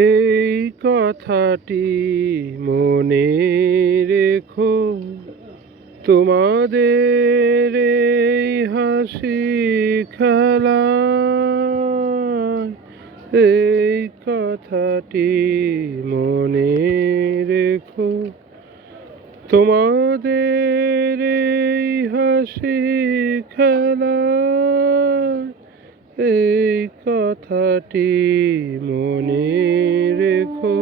এই কথাটি মনে রেখো, তোমাদের এই হাসি খেলা, এই কথাটি মনে রেখো, তোমাদের এই হাসি খেলা, এই কথাটি মনে রেখো।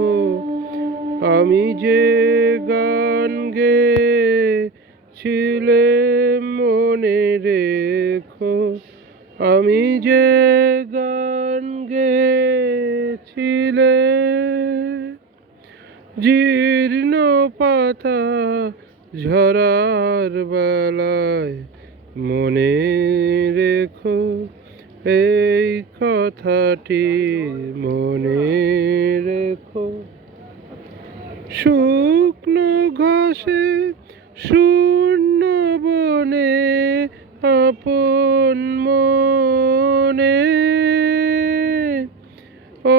আমি যে গান গেয়েছিলাম মনে রেখো, আমি যে গান গেয়েছিলাম, জীর্ণ পাতা ঝরার বেলায় মনে রেখো, এই কথাটি মনে রেখো। শুকনো ঘাসে শূন্য বনে আপন মনে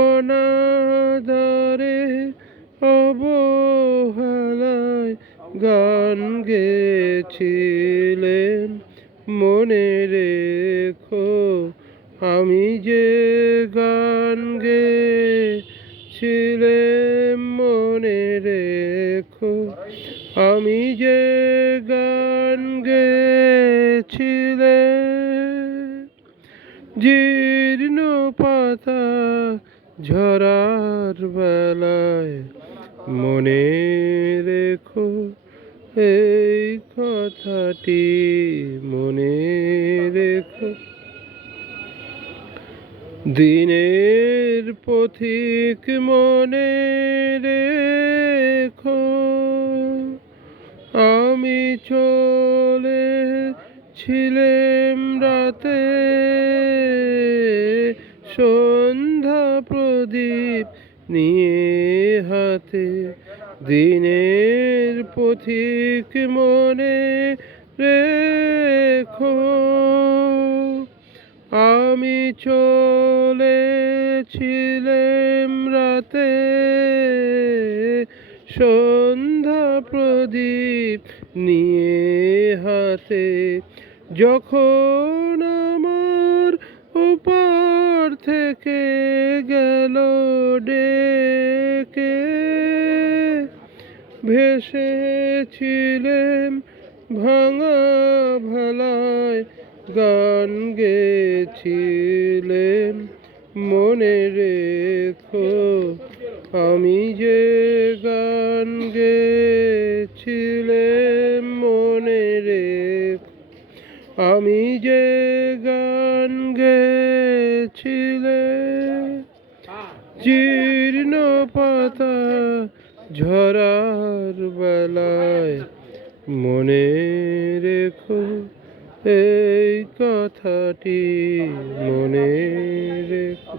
অনাদরে অবহেলায় গান গেয়েছিলেন মনে রেখো, আমি যে গান গেয়েছিলাম মনে রেখো, আমি যে গান গেয়েছিলাম, জীর্ণ পাতা ঝরার বেলায় মনে রেখো, এই কথাটি মনে রেখো। দিনের পথিক মনে রেখো, আমি চলেছিলাম রাতে, সন্ধ্যা প্রদীপ নিয়ে হাতে। দিনের পথিক মনে রেখো, আমি চলেছিলাম রাতে, সন্ধ্যা প্রদীপ নিয়ে হাতে। যখন আমার ওপার থেকে গেল ডেকে, ভেসেছিলেন ভাঙা ভেলায় গান গেয়েছিলেন মনে রেখো, আমি যে গান গেয়েছিলাম মনে রেখো, আমি যে গান গেয়েছিলাম, জীর্ণ পাতা ঝরার বেলায় মনে রেখো, এই কথাটি মনে রেখো।